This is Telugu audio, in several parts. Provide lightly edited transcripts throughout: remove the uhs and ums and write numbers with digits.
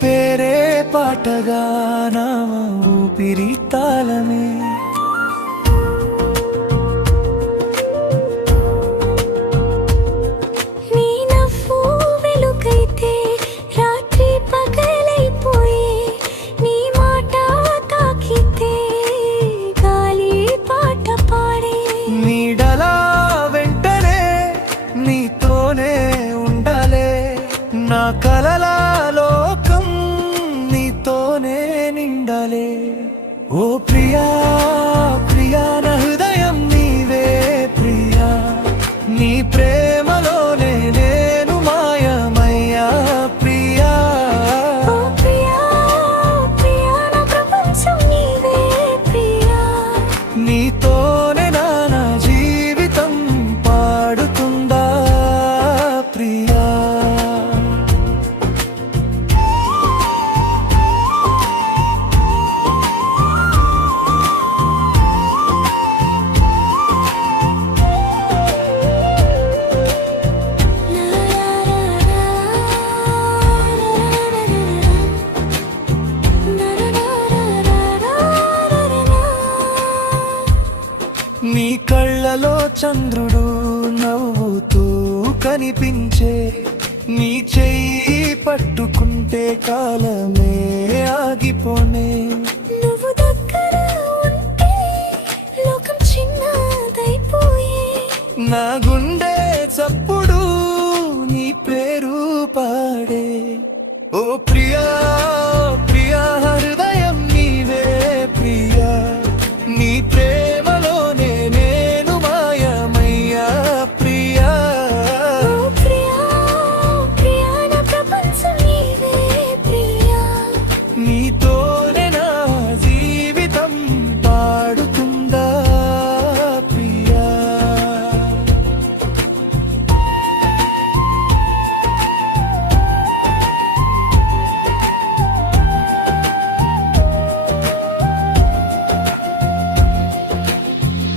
పేరే పాటగా నా ఊపిరి తాళమే. నీ నవ్వు వెలుగైతే రాత్రి పగలైపోయే, నీ మాట తాకితే గాలి పాట పాడే. నీడలా వెంటనే నీతోనే ఉండాలే, నా కలలా లోకం నీతోనే నిండాలే. ఓ ప్రియా ప్రియా నా హృదయం నీవే ప్రియా, నీ ప్రేమలోనే నేను మాయమయ్యా ప్రియా. ఓ ప్రియా ప్రియా నా ప్రపంచం నీవే ప్రియా, నీతోనే నా జీవితం పాడుతుందా ప్రియా. నీ కళ్ళలో చంద్రుడు నవ్వుతూ కనిపించే, నీ చెయ్యి పట్టుకుంటే కాలమే ఆగిపోనే. నువ్వు దగ్గర ఉంటే లోకం చిన్నదైపోయే. నా గుండె చప్పుడు నీ పేరు పాడే. ఓ ప్రియా ప్రియా హృదయం నీవే ప్రియా, నీ ప్రేమలోనే నేను మాయమయ్యా ప్రియా. ఓ ప్రియా ప్రియా నా ప్రపంచం నీవే ప్రియా, నీతోనే నా జీవితం పాడుతుందా ప్రియా.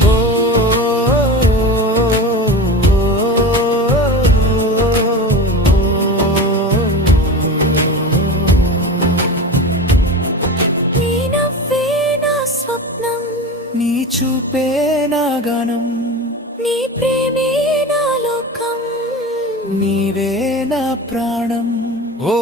ఓ నీ నవ్వే నా స్వప్నం, నీ చూపే నా గానం, నీ ప్రేమే నా లోకం. నీవే నా ప్రాణం. ఓ